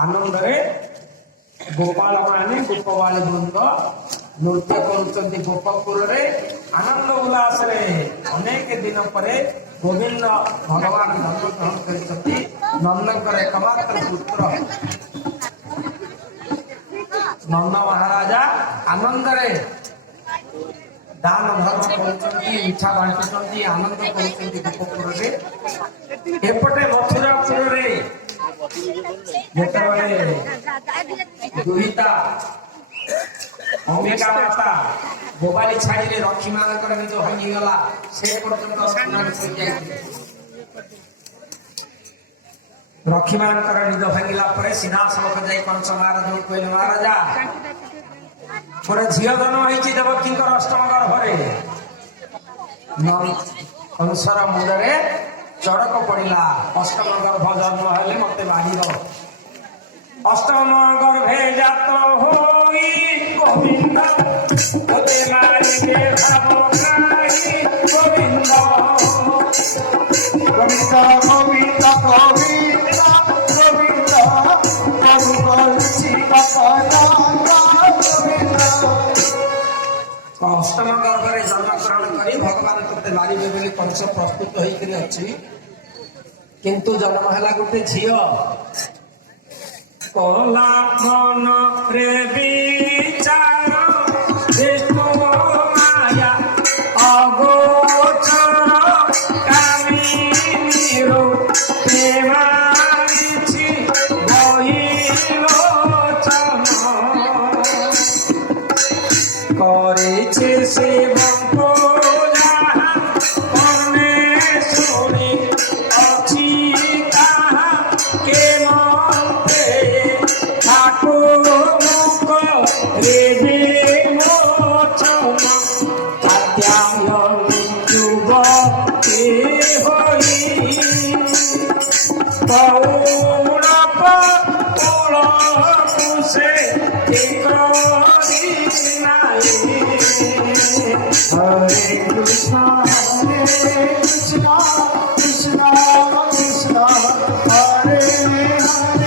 आनंदरे गोपाल माने गोपवाल बृंद नृत्य करुचंती गोपपुर रे आनंद उल्लास रे अनेक दिन परे गोविंद भगवान जन्म ग्रहण करिसथि नंदकर एकमात्र पुत्र नंद महाराजा आनंद रे दान धर्म करुचंती इच्छा बांटुचंती आनंद करुचंती गोपपुर रे एपटे मथुरापुर रे दुहिता अंबिका माता गोपाली छाड़ी रक्षी मान निज भांगीगला से रक्षी मान निज भांगिला सीधा सड़क जाई कंस महाराज कहले महाराजा गोटे झील जन्म होती देवकी अष्टम गर्भरे कंसर मुंडे चड़क पड़ा अष्टम गर्भ जन्म हेले मत बाढ़ अष्टम गर्भे जात होई गोविंद मारिबे भावनाई गोविंद गोविंद गोविंद गोविंद गोविंद अष्टम गर्भरे जन्म ग्रहण कर भगवान मत मारिबे बोली कंस प्रस्तुत होकर अच्छी किंतु जन्म है गोटे झील कला मन रे विचार माया अगोचर कामिनी प्रेमाछि बहिलोचन करेछे seven Hare Krishna Krishna Krishna Krishna Hare Hare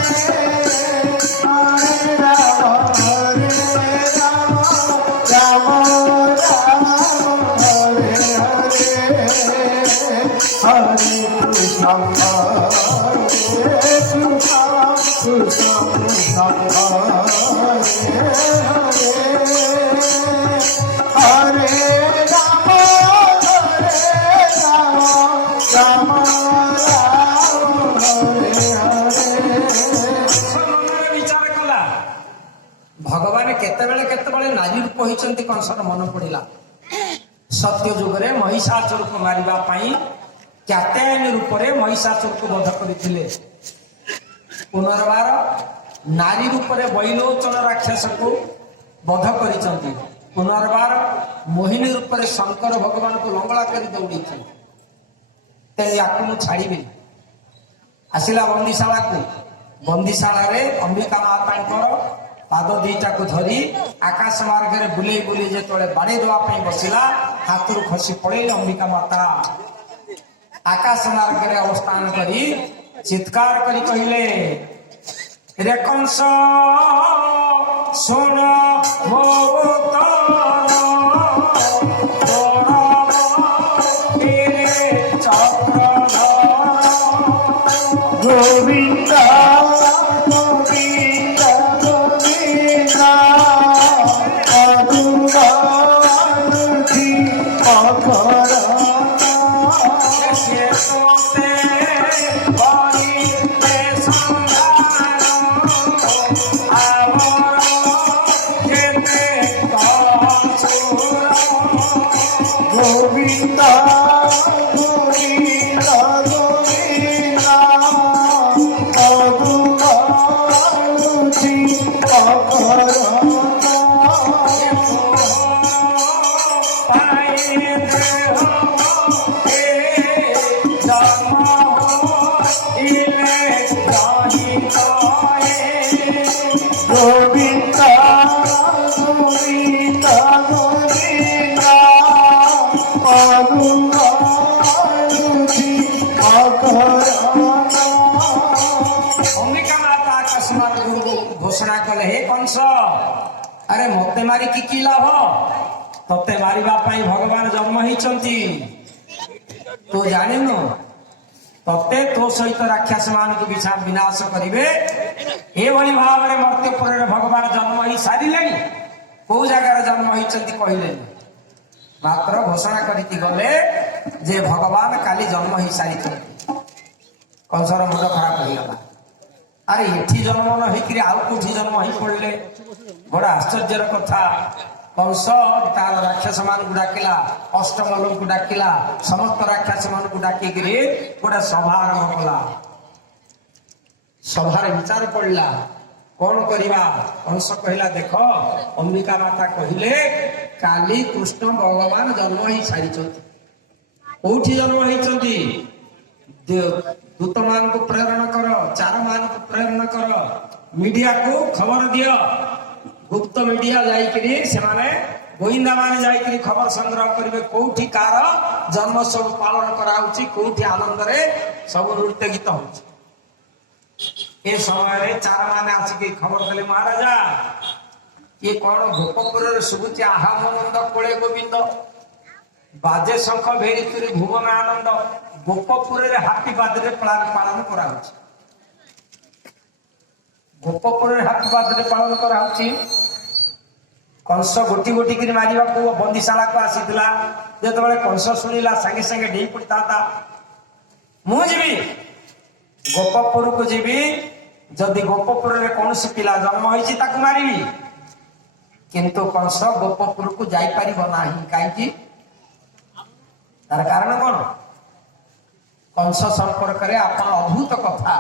Hare Rama Hare Rama Rama Rama Hare Hare Hare Krishna Hare Krishna Krishna Krishna Hare Hare ସେତେବେଳେ କେତେବେଳେ ନାରୀ ରୂପ ହେଇଛନ୍ତି କଂସର ମନେ ପଡିଲା। ସତ୍ୟ ଯୁଗରେ ମହିଷାସୁରକୁ ମାରିବା ପାଇଁ କାତ୍ୟାୟନୀ ରୂପରେ ମହିଷାସୁରକୁ ବଧ କରିଥିଲେ। ପୁନର୍ବାର ନାରୀ ରୂପରେ ବୈଲୋଚନ ରାକ୍ଷସକୁ ବଧ କରିଛନ୍ତି। ପୁନର୍ବାର ମୋହିନୀ ରୂପରେ ଶଙ୍କର ଭଗବାନଙ୍କୁ ଲଙ୍ଗଳା କରି ଦୌଡିଛନ୍ତି। ତେଣୁ ୟାକୁ ମୁଁ ଛାଡ଼ିବିନି। ଆସିଲା ବନ୍ଦିଶାଳାକୁ। ବନ୍ଦିଶାଳାରେ ଅମ୍ବିକା ମାତାଙ୍କର ପାଦ ଦିଟାକୁ ଧରି ଆକାଶ ମାର୍ଗରେ ବୁଲେଇ ବୁଲେଇ ଯେତେବେଳେ ବାଡେଇ ଦେବା ପାଇଁ ବସିଲା, ହାତରୁ ଖସି ପଳେଇଲେ ଅମ୍ବିକା ମାତା। ଆକାଶ ମାର୍ଗରେ ଅବସ୍ଥାନ କରି ଚିତ୍କାର କରି କହିଲେ, ରେ କଂସ ଶୁଣ ମୋ গোবিন্দ ঘোষণা কলে, হে কংস, আরে মতে মারিকি কি লাভ? তোতে মারিবা পাই ভগবান জন্ম হইଛନ୍ତି। তু জানিনু তোতে তো সহিত রাক্ষস মানকু বিনাশ করিবে। এভাবে ভাবে মর্ত্যপুরে ভগবান জন্ম হই সারিলেনি। কোউ জায়গায় জন্ম হইଛନ୍ତି কহিলেনি, মাত্র ঘোষণা করিকি গলে যে ভগবান কালি জন্ম হই সারিଛନ୍ତି। কংসর মুন্ড খারাপ হইগলা। আরে এটি জন্ম ন হইকি আউ কোঠি জন্ম হই পড়লে? বড় আশ্চর্যের কথা। কংস তার রাক্ষস মানকু ডাকিলা, অষ্টমলଙ୍କୁ ডাকিলা, সমস্ত রাক্ষস মানকু ডাকিকি গোটে সভা আরম্ভ কলা। সভার বিচার পড়লা, কোন করিবা? কংস কহিলা, দেখ, অম্বিকা মাতা কহিলে কালি কৃষ্ণ ভগবান জন্ম হই সারিଛନ୍ତି। কোউঠি জন্ম হইଛନ୍ତି? দূত ମାନଙ୍କୁ ପ୍ରେରଣ କର, ଚାର ମାନଙ୍କୁ ପ୍ରେରଣ କର, ମିଡିଆକୁ ଖବର ଦିଅ। ଗୁପ୍ତ ମିଡିଆ ଯାଇକିରି ସେମାନେ ଗୋଇନ୍ଦା ମାନେ ଯାଇକିରି ଖବର ସଂଗ୍ରହ କରିବେ, କୋଉଠି କାହାର ଜନ୍ମ ସବୁ ପାଳନ କରାହଉଛି, କୋଉଠି ଆନନ୍ଦରେ ସବୁ ନୃତ୍ୟ ଗୀତ ହଉଛି। ଏ ସମୟରେ ଚାର ମାନେ ଆସିକି ଖବର ଦେଲେ, ମହାରାଜା ଇଏ କଣ ଗୋପପୁରରେ ଶୁଭୁଛି ଆହାମାନନ୍ଦ କୋଳେ ଗୋବିନ୍ଦ, ବାଜେ ଶଙ୍ଖ ଭେରିତୁରି ଭୁବନ ଆନନ୍ଦ। ଗୋପପୁରରେ ହାତୀ ବାଦରେ ପାଳନ କରାହଉଛି। ଗୋପପୁରରେ ହାତୀ ବାଦରେ ପାଳନ କରାହଉଛି। କଂସ ଗୋଟି ଗୋଟି କରି ମାରିବାକୁ ବନ୍ଦିଶାଳାକୁ ଆସିଥିଲା। ଯେତେବେଳେ କଂସ ଶୁଣିଲା, ସାଙ୍ଗେ ସାଙ୍ଗେ ଡେଇଁ ପଡିଥାନ୍ତା। ମୁଁ ଯିବି, ଗୋପପୁରକୁ ଯିବି, ଯଦି ଗୋପପୁରରେ କୌଣସି ପିଲା ଜନ୍ମ ହେଇଛି ତାକୁ ମାରିବି। କିନ୍ତୁ କଂସ ଗୋପପୁରକୁ ଯାଇପାରିବ ନାହିଁ। କାହିଁକି? ତାର କାରଣ କଣ? କଂସ ସମ୍ପର୍କରେ ଆପଣ ଅଦ୍ଭୁତ କଥା